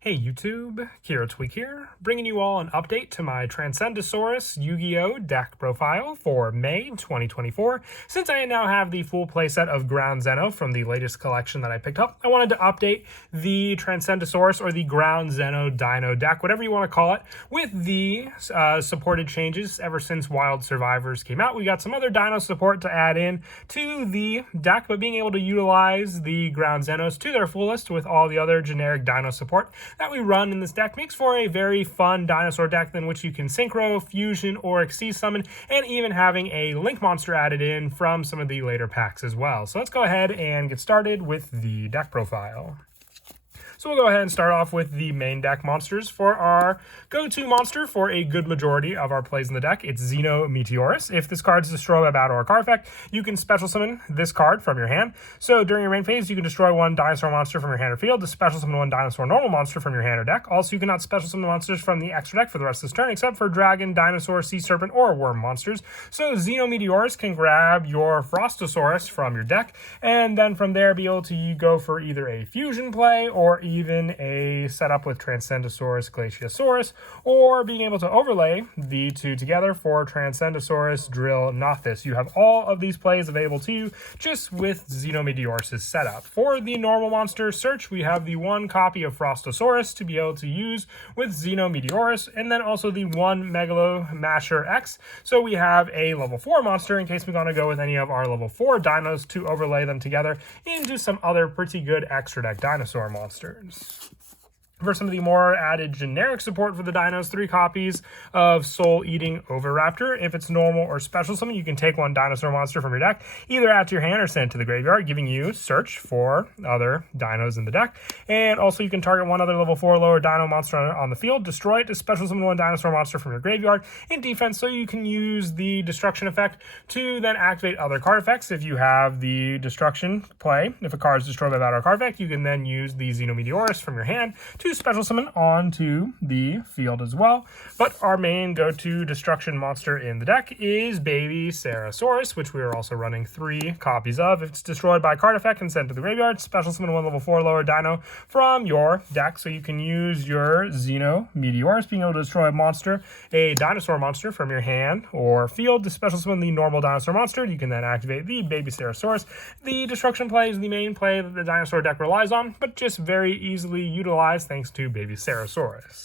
Hey YouTube, Kiro Tweak here, bringing you all an update to my Transcendosaurus Yu-Gi-Oh! Deck profile for May 2024. Since I now have the full playset of Ground Zeno from the latest collection that I picked up, I wanted to update the Transcendosaurus or the Ground Zeno Dino deck, whatever you want to call it, with the supported changes ever since Wild Survivors came out. We got some other Dino support to add in to the deck, but being able to utilize the Ground Zenos to their fullest with all the other generic Dino support that we run in this deck makes for a very fun dinosaur deck in which you can synchro, fusion, or Xyz summon, and even having a link monster added in from some of the later packs as well. So let's go ahead and get started with the deck profile. So we'll go ahead and start off with the main deck monsters. For our go-to monster for a good majority of our plays in the deck, it's Xenometeorus. If this card is destroyed by battle or card effect, you can special summon this card from your hand. So during your main phase, you can destroy one dinosaur monster from your hand or field to special summon one dinosaur normal monster from your hand or deck. Also, you cannot special summon monsters from the extra deck for the rest of this turn, except for dragon, dinosaur, sea serpent, or worm monsters. So Xenometeorus can grab your Frostosaurus from your deck, and then from there be able to go for either a fusion play or even a setup with Transcendosaurus, Glaciosaurus, or being able to overlay the two together for Transcendosaurus, Drill, Nothus. You have all of these plays available to you just with Xenometeorus' setup. For the normal monster search, we have the one copy of Frostosaurus to be able to use with Xenometeorus, and then also the one Megalomasher X. So we have a level 4 monster in case we want to go with any of our level 4 dinos to overlay them together into some other pretty good extra deck dinosaur monsters. For some of the more added generic support for the dinos, 3 copies of Soul Eating Oviraptor. If it's normal or special summon, you can take one dinosaur monster from your deck, either add to your hand or send it to the graveyard, giving you search for other dinos in the deck. And also you can target one other level 4 lower dino monster on the field, destroy it to special summon one dinosaur monster from your graveyard in defense, so you can use the destruction effect to then activate other card effects. If you have the destruction play, if a card is destroyed by battle or card effect, you can then use the Xenometeorus from your hand to special summon onto the field as well. But our main go-to destruction monster in the deck is Baby Sarasaurus, which we are also running 3 copies of. If it's destroyed by card effect and sent to the graveyard, special summon one level 4 lower dino from your deck. So you can use your Xenometeorus being able to destroy a dinosaur monster from your hand or field to special summon the normal dinosaur monster. You can then activate the Baby Sarasaurus. The destruction play is the main play that the dinosaur deck relies on, but just very easily utilized thanks to Baby Sarasaurus.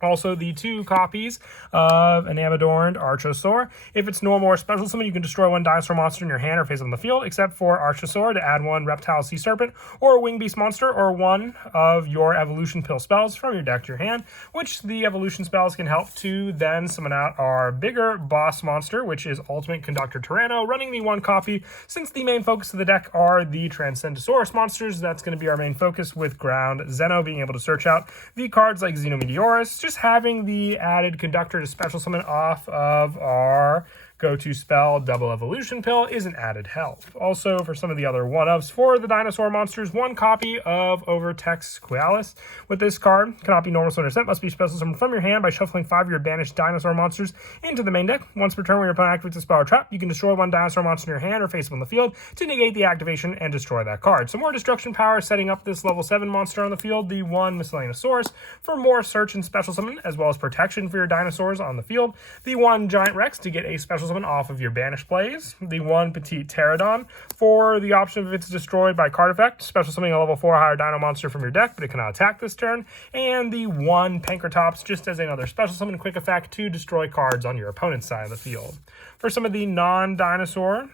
Also, the 2 copies of an Amadorned Archosaur. If it's normal or special summon, you can destroy one dinosaur monster in your hand or face on the field, except for Archosaur to add one Reptile Sea Serpent or a Wing Beast monster or one of your Evolution Pill spells from your deck to your hand, which the evolution spells can help to then summon out our bigger boss monster, which is Ultimate Conductor Tyranno, running the 1 copy. Since the main focus of the deck are the Transcendosaurus monsters, that's going to be our main focus with Ground Zeno, being able to search out the cards like Xenometeorus, just having the added conductor to special summon off of our go-to spell, Double Evolution Pill, is an added help. Also, for some of the other one-ofs for the dinosaur monsters, 1 copy of Overtex Quialis. With this card, cannot be normal summon or sent, must be special summoned from your hand by shuffling 5 of your banished dinosaur monsters into the main deck. Once per turn, when your opponent activates a spell or trap, you can destroy one dinosaur monster in your hand or face it on the field to negate the activation and destroy that card. So more destruction power, setting up this level 7 monster on the field, the 1 Miscellaneousaurus, for more search and special summon, as well as protection for your dinosaurs on the field. The 1 Giant Rex to get a special summon off of your banished plays. The 1 Petite Pterodon for the option if it's destroyed by card effect, special summoning a level 4 higher dino monster from your deck, but it cannot attack this turn. And the 1 Pankratops just as another special summon quick effect to destroy cards on your opponent's side of the field. For some of the non-dinosaur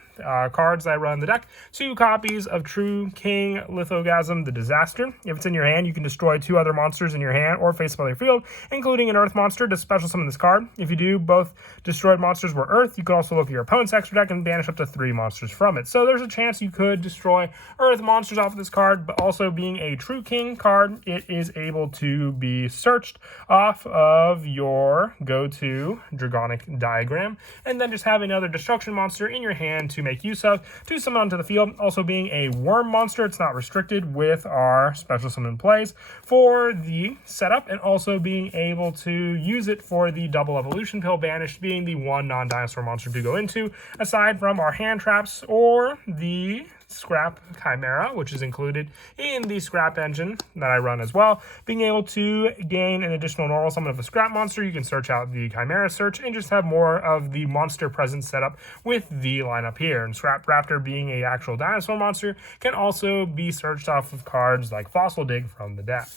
cards that I run in the deck, 2 copies of True King Lithogasm the Disaster. If it's in your hand, you can destroy 2 other monsters in your hand or face them on your field, including an Earth monster to special summon this card. If you do, both destroyed monsters were Earth. You can also look at your opponent's extra deck and banish up to 3 monsters from it. So there's a chance you could destroy Earth monsters off of this card, but also being a True King card, it is able to be searched off of your go-to Dragonic Diagram, and then just have another destruction monster in your hand to make use of to summon onto the field. Also being a worm monster, it's not restricted with our special summon plays for the setup, and also being able to use it for the Double Evolution Pill banished, being the 1 non-dinosaur monster to go into, aside from our hand traps or the Scrap Chimera, which is included in the Scrap engine that I run as well. Being able to gain an additional normal summon of a Scrap monster, you can search out the Chimera search and just have more of the monster presence set up with the lineup here. And Scrap Raptor, being a actual dinosaur monster, can also be searched off of cards like Fossil Dig from the deck.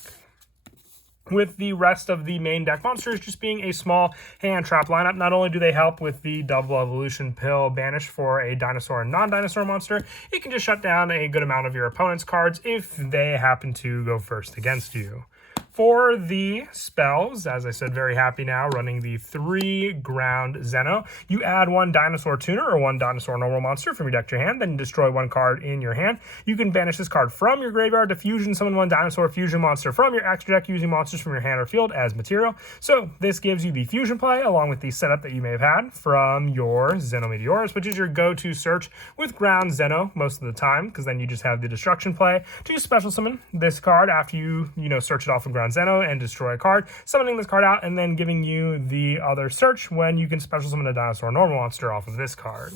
With the rest of the main deck monsters just being a small hand trap lineup, not only do they help with the double evolution pill banish for a dinosaur and non-dinosaur monster, it can just shut down a good amount of your opponent's cards if they happen to go first against you. For the spells, as I said, very happy now running the 3 ground Zeno. You add 1 dinosaur tuner or 1 dinosaur normal monster from your deck to your hand, then destroy 1 card in your hand. You can banish this card from your graveyard to fusion summon 1 dinosaur fusion monster from your extra deck using monsters from your hand or field as material. So this gives you the fusion play along with the setup that you may have had from your Zeno Meteorus, which is your go-to search with ground Zeno most of the time, because then you just have the destruction play to special summon this card after you search it off of ground Zeno and destroy a card, summoning this card out and then giving you the other search when you can special summon a dinosaur normal monster off of this card.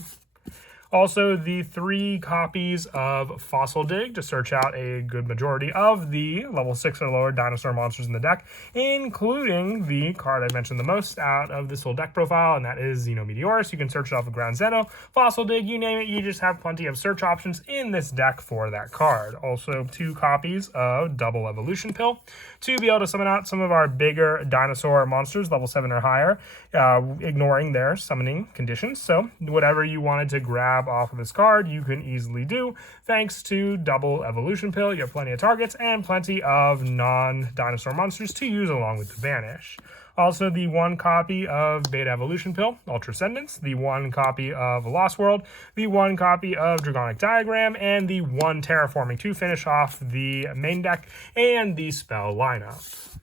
Also, the 3 copies of Fossil Dig to search out a good majority of the level 6 or lower dinosaur monsters in the deck, including the card I mentioned the most out of this whole deck profile, and that is Yugioh Meteorus. You can search it off of ground Zeno, Fossil Dig, you name it, you just have plenty of search options in this deck for that card. Also, 2 copies of Double Evolution Pill to be able to summon out some of our bigger dinosaur monsters, level 7 or higher, ignoring their summoning conditions. So whatever you wanted to grab off of this card, you can easily do thanks to Double Evolution Pill. You have plenty of targets and plenty of non-dinosaur monsters to use along with the banish. Also, the 1 copy of Beta Evolution Pill, Ultrascendence, the 1 copy of Lost World, the 1 copy of Dragonic Diagram, and the 1 Terraforming to finish off the main deck and the spell lineup.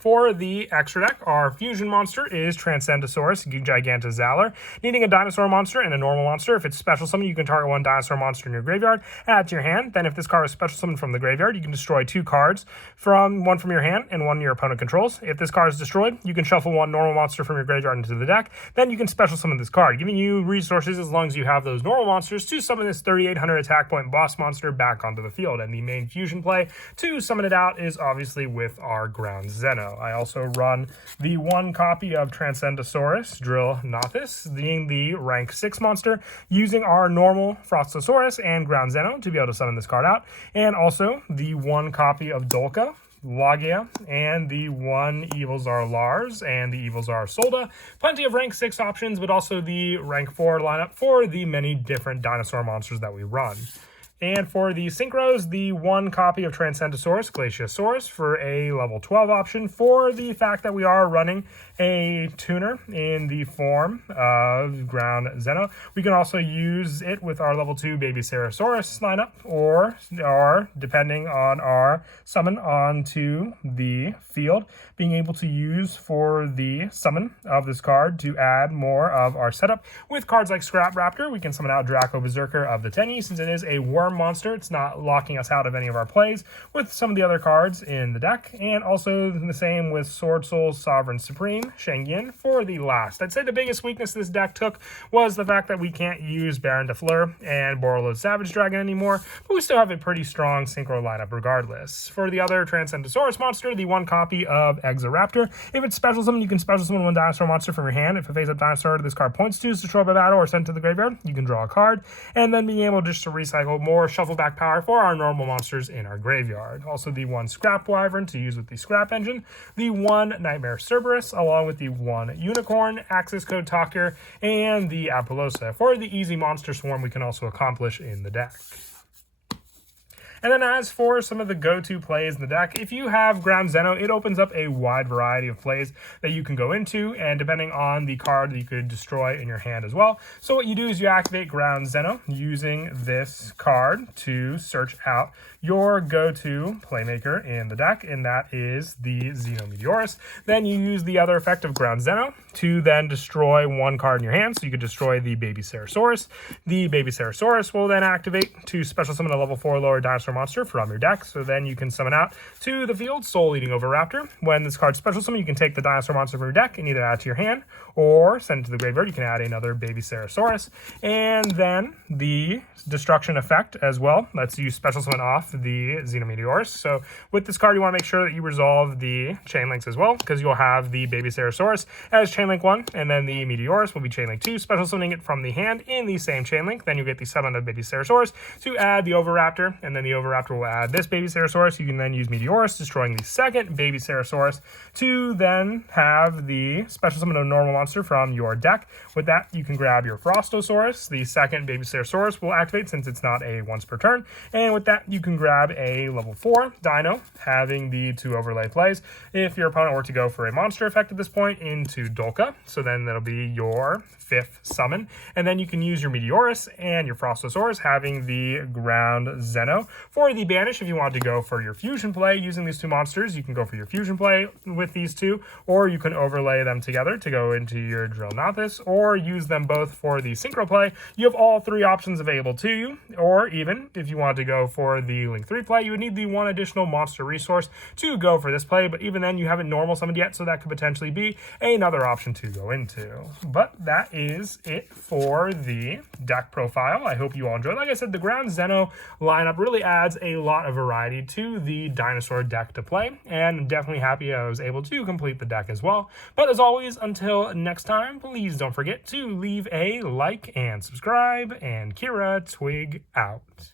For the extra deck, our fusion monster is Transcendosaurus Gigantosaurus. Needing a dinosaur monster and a normal monster. If it's special summon, you can target 1 dinosaur monster in your graveyard, add to your hand. Then if this card is special summoned from the graveyard, you can destroy 2 cards, one from your hand and 1 your opponent controls. If this card is destroyed, you can shuffle 1 normal monster from your graveyard into the deck. Then you can special summon this card, giving you resources as long as you have those normal monsters to summon this 3,800 attack point boss monster back onto the field. And the main fusion play to summon it out is obviously with our ground Zeno. I also run the 1 copy of Transcendosaurus Drill Nothus, being the rank 6 monster, using our normal Frostosaurus and ground Zeno to be able to summon this card out, and also the 1 copy of Dolka, Logia, and the 1 Evilzar Lars and the Evilzar Solda. Plenty of rank 6 options, but also the rank 4 lineup for the many different dinosaur monsters that we run. And for the synchros, the 1 copy of Transcendosaurus Glaciosaurus for a level 12 option, for the fact that we are running a tuner in the form of ground Zeno. We can also use it with our level 2 Baby Ceratosaurus lineup, or depending on our summon onto the field, being able to use for the summon of this card to add more of our setup. With cards like Scrap Raptor, we can summon out Draco Berserker of the Tenyi, since it is a worm monster. It's not locking us out of any of our plays with some of the other cards in the deck, and also the same with Sword Soul Sovereign Supreme Shengyin for the last. I'd say the biggest weakness this deck took was the fact that we can't use Baron de Fleur and Borreload Savage Dragon anymore, but we still have a pretty strong synchro lineup regardless. For the other Transcendosaurus monster, the 1 copy of Exoraptor. If it's special summon, you can special summon 1 dinosaur monster from your hand. If a face-up dinosaur this card points to is destroyed by battle or sent to the graveyard, you can draw a card, and then being able just to recycle more shuffle back power for our normal monsters in our graveyard. Also the 1 Scrap Wyvern to use with the Scrap engine, the 1 Nightmare Cerberus, along with the 1 Unicorn, Axis Code Talker, and the Apollosa for the easy monster swarm we can also accomplish in the deck. And then as for some of the go-to plays in the deck, if you have ground Zeno, it opens up a wide variety of plays that you can go into, and depending on the card that you could destroy in your hand as well. So what you do is you activate ground Zeno using this card to search out your go-to playmaker in the deck, and that is the Yugioh Meteorus. Then you use the other effect of ground Zeno to then destroy 1 card in your hand, so you could destroy the Baby Ceratosaurus. The Baby Ceratosaurus will then activate to special summon a level 4 lower dinosaur dinosaur monster from your deck. So then you can summon out to the field Soul Eating Oviraptor. When this card's special summon, you can take the dinosaur monster from your deck and either add it to your hand or send it to the graveyard. You can add another baby Ceratosaurus. And then the destruction effect as well lets you special summon off the Xenometeorus. So with this card, you want to make sure that you resolve the chain links as well, because you'll have the baby Ceratosaurus as chain link 1, and then the Meteorus will be chain link 2, special summoning it from the hand in the same chain link. Then you get the summon of baby Ceratosaurus to add the Oviraptor, and then the Oviraptor will add this baby Ceratosaurus. You can then use Meteorus, destroying the second baby Ceratosaurus, to then have the special summon of normal monster from your deck. With that, you can grab your Frostosaurus. The second baby Ceratosaurus will activate since it's not a once per turn. And with that, you can grab a level 4 Dino, having the 2 overlay plays. If your opponent were to go for a monster effect at this point into Dolka, so then that'll be your 5th summon. And then you can use your Meteorus and your Frostosaurus, having the ground Zeno. For the banish, if you want to go for your fusion play using these 2 monsters, you can go for your fusion play with these 2, or you can overlay them together to go into your Drillnothus, or use them both for the synchro play. You have all 3 options available to you, or even if you want to go for the Link 3 play, you would need the 1 additional monster resource to go for this play, but even then you haven't normal summoned yet, so that could potentially be another option to go into. But that is it for the deck profile. I hope you all enjoyed. Like I said, the ground Zeno lineup really adds a lot of variety to the dinosaur deck to play, and I'm definitely happy I was able to complete the deck as well. But as always, until next time, please don't forget to leave a like and subscribe, and Kira Twig out.